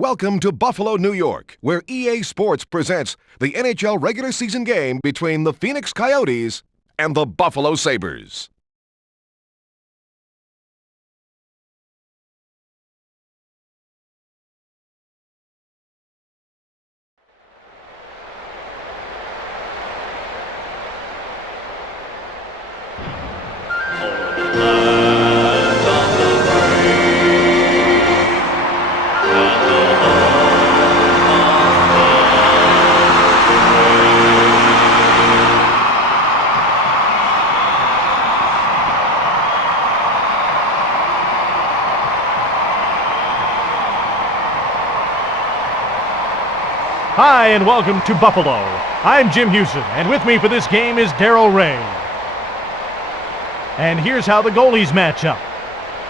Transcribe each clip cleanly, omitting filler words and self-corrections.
Welcome to Buffalo, New York, where EA Sports presents the NHL regular season game between the Phoenix Coyotes and the Buffalo SABRES. Hi, and welcome to Buffalo. I'm Jim Houston, and with me for this game is Darryl Ray. And here's how the goalies match up.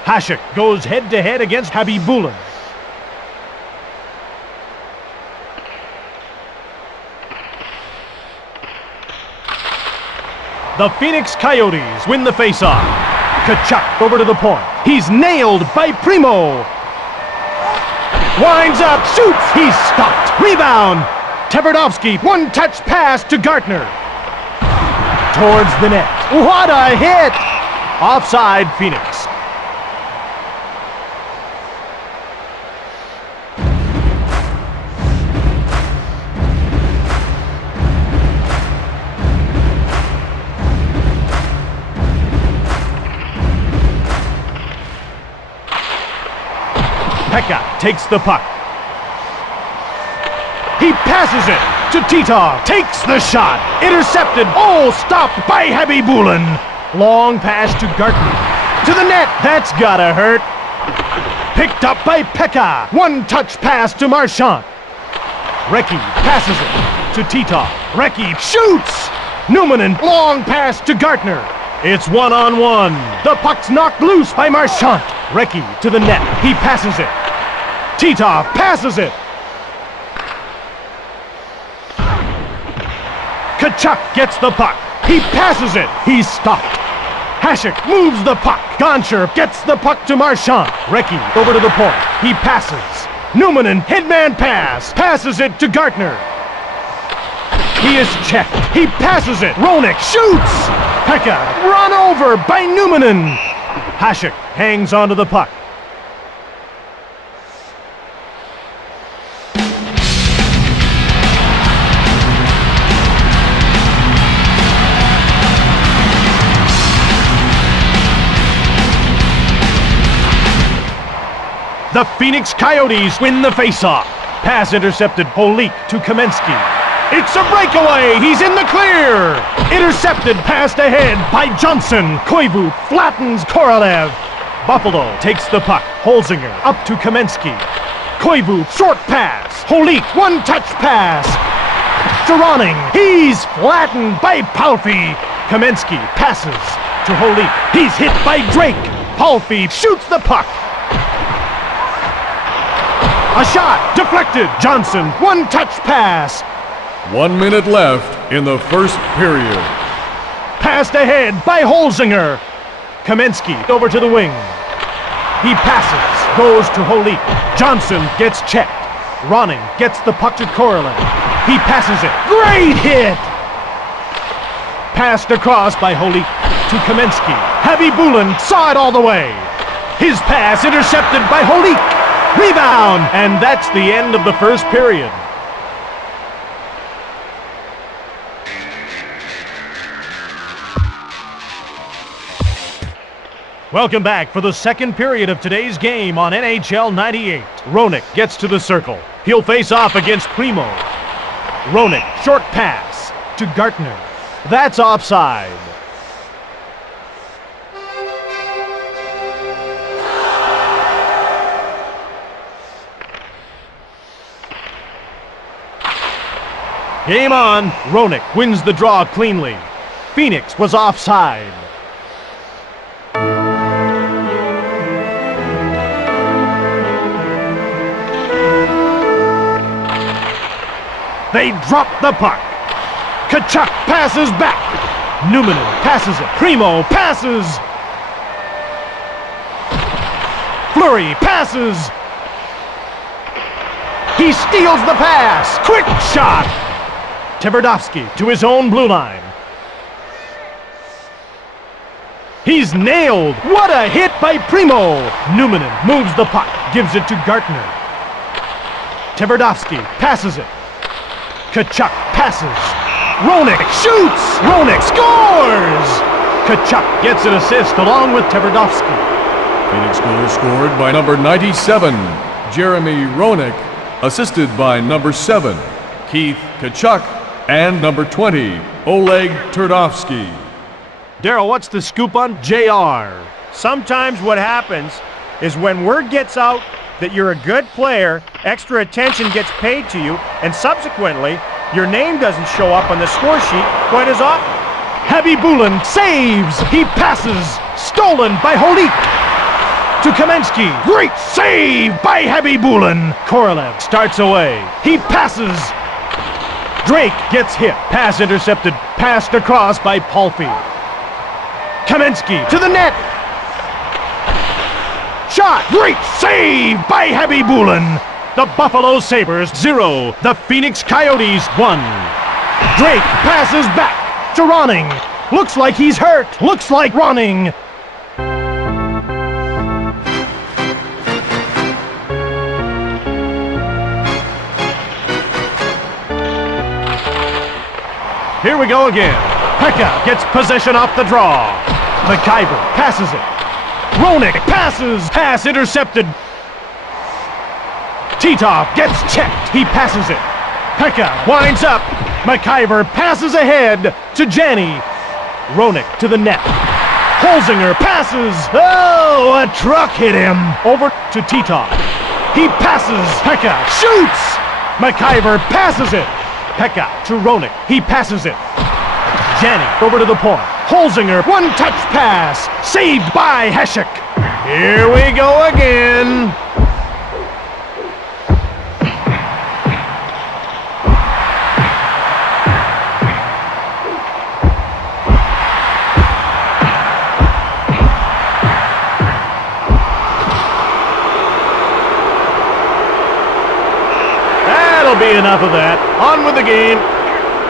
Hasek goes head-to-head against Khabibulin. The Phoenix Coyotes win the face-off. Tkachuk over to the point. He's nailed by Primo. Winds up, shoots, he's stopped. Rebound. Tverdovsky, one-touch pass to Gartner. Towards the net. What a hit! Offside, Phoenix. Pekka takes the puck. He passes it to Titov. Takes the shot. Intercepted. Oh, stopped by Khabibulin. Long pass to Gartner. To the net. That's gotta hurt. Picked up by Pekka. One-touch pass to Marchand. Recchi passes it to Titov. Recchi shoots. Numanen. Long pass to Gartner. It's one-on-one. The puck's knocked loose by Marchand. Recchi to the net. He passes it. Titov passes it. Tkachuk gets the puck. He passes it. He's stopped. Hasek moves the puck. Gonchar gets the puck to Marchand. Recchi over to the point. He passes. Numanen, headman pass. Passes it to Gartner. He is checked. He passes it. Roenick shoots. Pekka run over by Numanen. Hasek hangs onto the puck. The Phoenix Coyotes win the face-off. Pass intercepted. Holik to Kamensky. It's a breakaway. He's in the clear. Intercepted. Passed ahead by Johnson. Koivu flattens Korolev. Buffalo takes the puck. Holzinger up to Kamensky. Koivu short pass. Holik one-touch pass. Duroning. He's flattened by Palffy. Kamensky passes to Holik. He's hit by Drake. Palffy shoots the puck. A shot deflected. Johnson, one-touch pass. 1 minute left in the first period. Passed ahead by Holzinger. Kamensky over to the wing. He passes, goes to Holik. Johnson gets checked. Ronning gets the puck to Korolev. He passes it. Great hit! Passed across by Holik to Kamensky. Khabibulin saw it all the way. His pass intercepted by Holik. Rebound! And that's the end of the first period. Welcome back for the second period of today's game on NHL 98. Roenick gets to the circle. He'll face off against Primo. Roenick, short pass to Gartner. That's offside. Game on. Roenick wins the draw cleanly. Phoenix was offside. They drop the puck. Tkachuk passes back. Numanen passes it. Primo passes. Fleury passes. He steals the pass. Quick shot. Tverdovsky to his own blue line. He's nailed. What a hit by Primo. Numanen moves the puck, gives it to Gartner. Tverdovsky passes it. Tkachuk passes. Roenick shoots. Roenick scores. Tkachuk gets an assist along with Tverdovsky. Phoenix goal scored by number 97, Jeremy Roenick, assisted by number 7, Keith Tkachuk, and number 20, Oleg Tverdovsky. Daryl, what's the scoop on JR? Sometimes what happens is when word gets out that you're a good player, extra attention gets paid to you, and subsequently, your name doesn't show up on the score sheet quite as often. Khabibulin saves. He passes. Stolen by Holik. To Kamensky. Great save by Khabibulin. Korolev starts away. He passes. Drake gets hit. Pass intercepted. Passed across by Palfi. Kamensky to the net. Shot. Great save by Khabibulin. The Buffalo Sabres 0. The Phoenix Coyotes 1. Drake passes back to Ronning. Looks like he's hurt. Looks like Ronning. Here we go again. Pekka gets possession off the draw. McIver passes it. Roenick passes. Pass intercepted. Titov gets checked. He passes it. Pekka winds up. McIver passes ahead to Janney. Roenick to the net. Holzinger passes. Oh, a truck hit him. Over to Titov. He passes. Pekka shoots. McIver passes it. Pekka to Roenick. He passes it. Janney over to the point. Holzinger, one-touch pass. Saved by Hasek. Here we go again. That'll be enough of that. On with the game.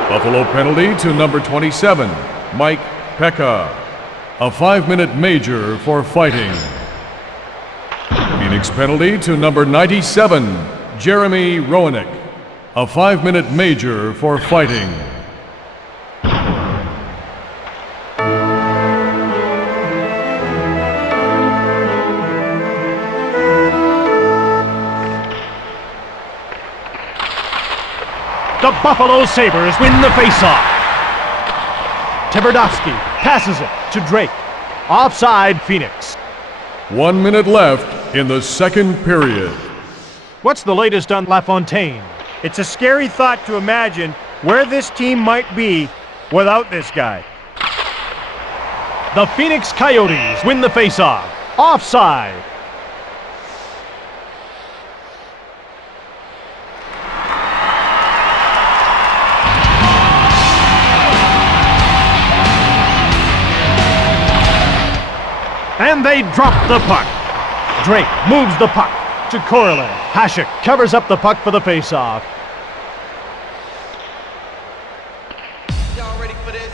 Buffalo penalty to number 27, Mike Pekka. A 5-minute major for fighting. Phoenix penalty to number 97, Jeremy Roenick. A 5-minute major for fighting. The Buffalo Sabres win the faceoff. Tverdovsky passes it to Drake. Offside, Phoenix. 1 minute left in the second period. What's the latest on LaFontaine? It's a scary thought to imagine where this team might be without this guy. The Phoenix Coyotes win the faceoff. Offside. And they drop the puck. Drake moves the puck to Korolev. Hasek covers up the puck for the faceoff. Y'all ready for this?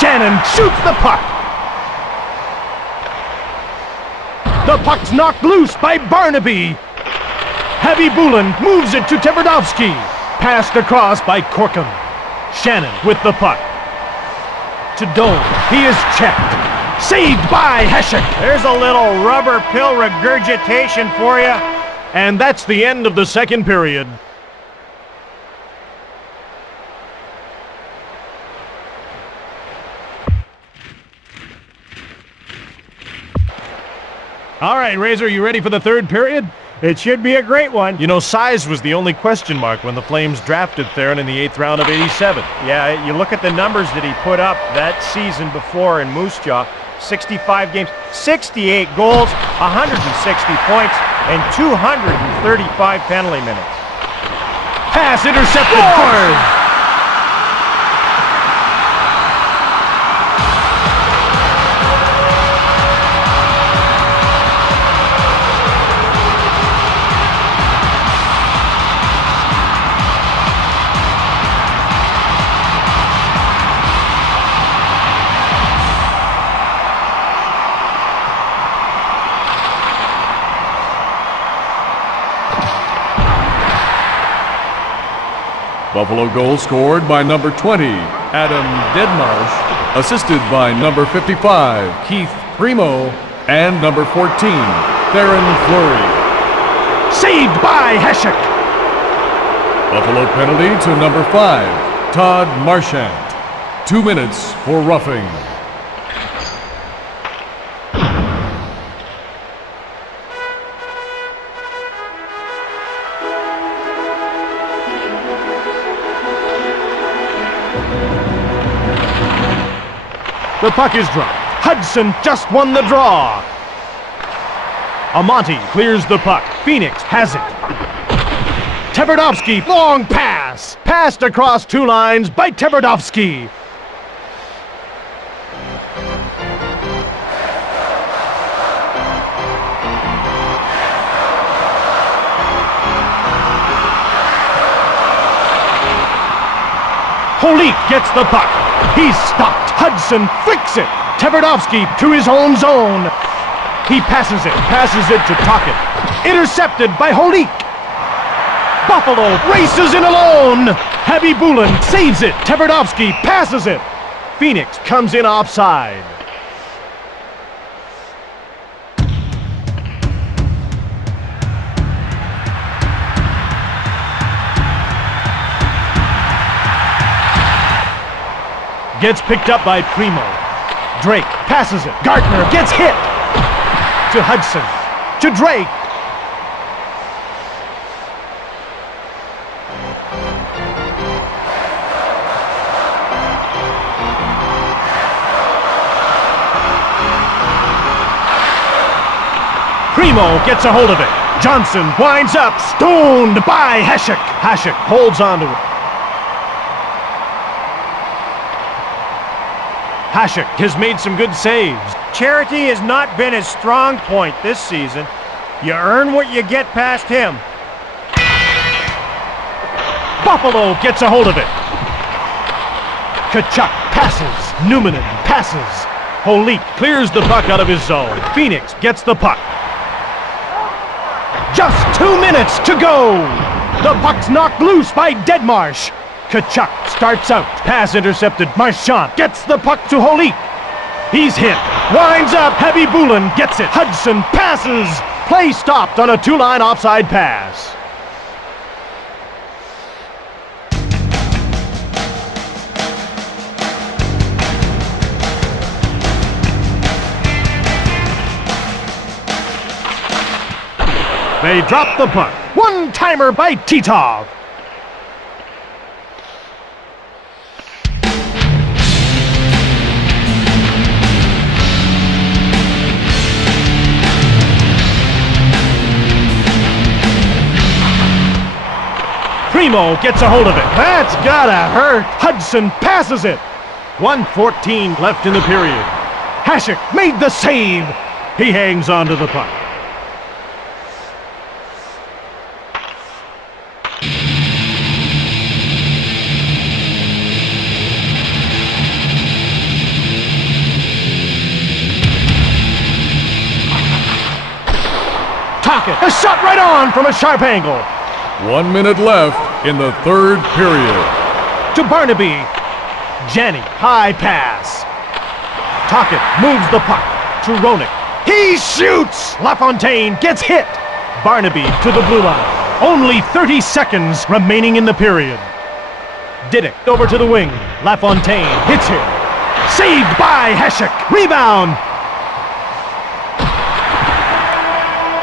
Shannon shoots the puck. The puck's knocked loose by Barnaby. Khabibulin moves it to Tverdovsky. Passed across by Corkum. Shannon with the puck. To Doan. He is checked. Saved by Hasek. There's a little rubber pill regurgitation for you. And that's the end of the second period. All right, Razor, you ready for the third period? It should be a great one. You know, size was the only question mark when the Flames drafted Theron in the 8th round of '87. Yeah, you look at the numbers that he put up that season before in Moose Jaw. 65 games, 68 goals, 160 points, and 235 penalty minutes. Pass intercepted. Hard. Buffalo goal scored by number 20, Adam Deadmarsh, assisted by number 55, Keith Primo, and number 14, Theron Fleury. Saved by Heshek. Buffalo penalty to number 5, Todd Marchant. 2 minutes for roughing. The puck is dropped. Hudson just won the draw. Amonte clears the puck. Phoenix has it. Tverdovsky, long pass. Passed across 2 lines by Tverdovsky. Holik gets the puck. He's stopped. Hudson flicks it. Tverdovsky to his own zone. He passes it to Tocchet. Intercepted by Holik. Buffalo races in alone. Habibulin saves it. Tverdovsky passes it. Phoenix comes in offside. Gets picked up by Primo. Drake passes it. Gartner gets hit. To Hudson. To Drake. Primo gets a hold of it. Johnson winds up. Stoned by Heshek. Heshek holds on to it. Hashek has made some good saves. Charity has not been his strong point this season. You earn what you get past him. Buffalo gets a hold of it. Kachuk passes. Numanen passes. Holik clears the puck out of his zone. Phoenix gets the puck. Just 2 minutes to go. The puck's knocked loose by Deadmarsh. Kachuk starts out. Pass intercepted. Marchant gets the puck to Holik. He's hit. Winds up. Habibulin gets it. Hudson passes. Play stopped on a 2-line offside pass. They drop the puck. One-timer by Titov. Primo gets a hold of it. That's gotta hurt. Hudson passes it. 1:14 left in the period. Hashek made the save. He hangs on to the puck. Tocchet, a shot right on from a sharp angle. 1 minute left in the third period. To Barnaby. Janney, high pass. Tocchet moves the puck to Roenick. He shoots! LaFontaine gets hit. Barnaby to the blue line. Only 30 seconds remaining in the period. Didick over to the wing. LaFontaine hits him. Saved by Heshek. Rebound.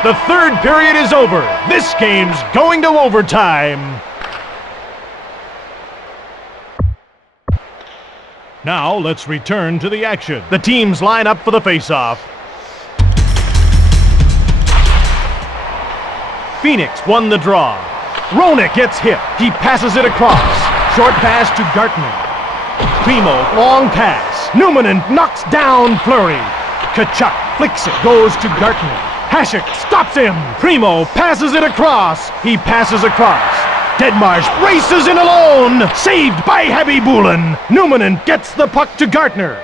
The third period is over. This game's going to overtime. Now let's return to the action. The teams line up for the face-off. Phoenix won the draw. Roenick gets hit. He passes it across. Short pass to Gartner. Primo, long pass. Numanen knocks down Fleury. Kachuk flicks it. Goes to Gartner. Hashek stops him. Primo passes it across. He passes across. Deadmarsh races in alone. Saved by Habibulin. Numanen gets the puck to Gartner.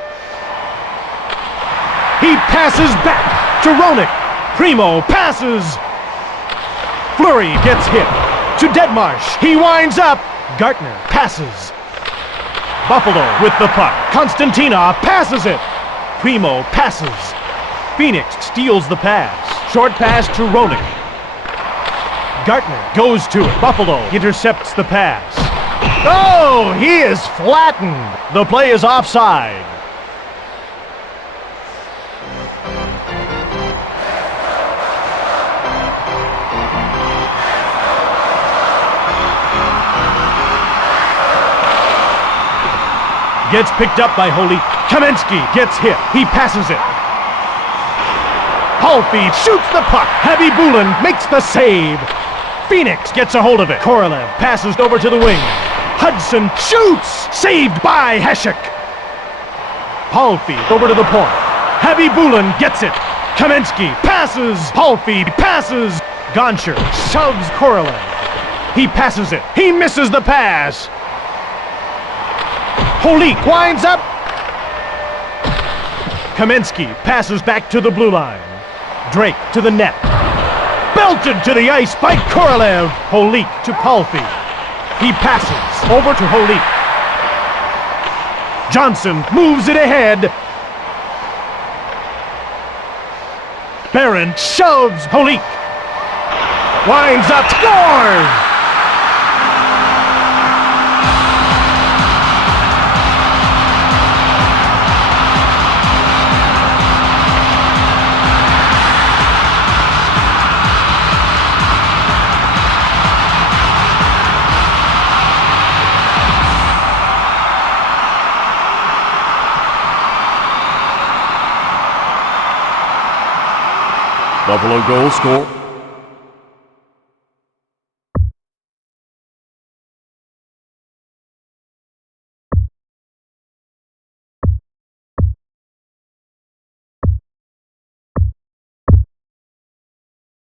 He passes back to Roenick. Primo passes. Fleury gets hit. To Deadmarsh. He winds up. Gartner passes. Buffalo with the puck. Constantina passes it. Primo passes. Phoenix steals the pass. Short pass to Roenick. Gartner goes to it. Buffalo intercepts the pass. Oh, he is flattened. The play is offside. Gets picked up by Holy. Kamensky gets hit. He passes it. Palfi shoots the puck. Heavy Bulin makes the save. Phoenix gets a hold of it. Korolev passes over to the wing. Hudson shoots. Saved by Heshek. Palfi over to the point. Heavy Bulin gets it. Kamensky passes. Palfi passes. Goncher shoves Korolev. He passes it. He misses the pass. Holik winds up. Kamensky passes back to the blue line. Drake to the net. Belted to the ice by Korolev. Holik to Palfi. He passes over to Holik. Johnson moves it ahead. Barron shoves Holik. Winds up, scores! Buffalo goal score.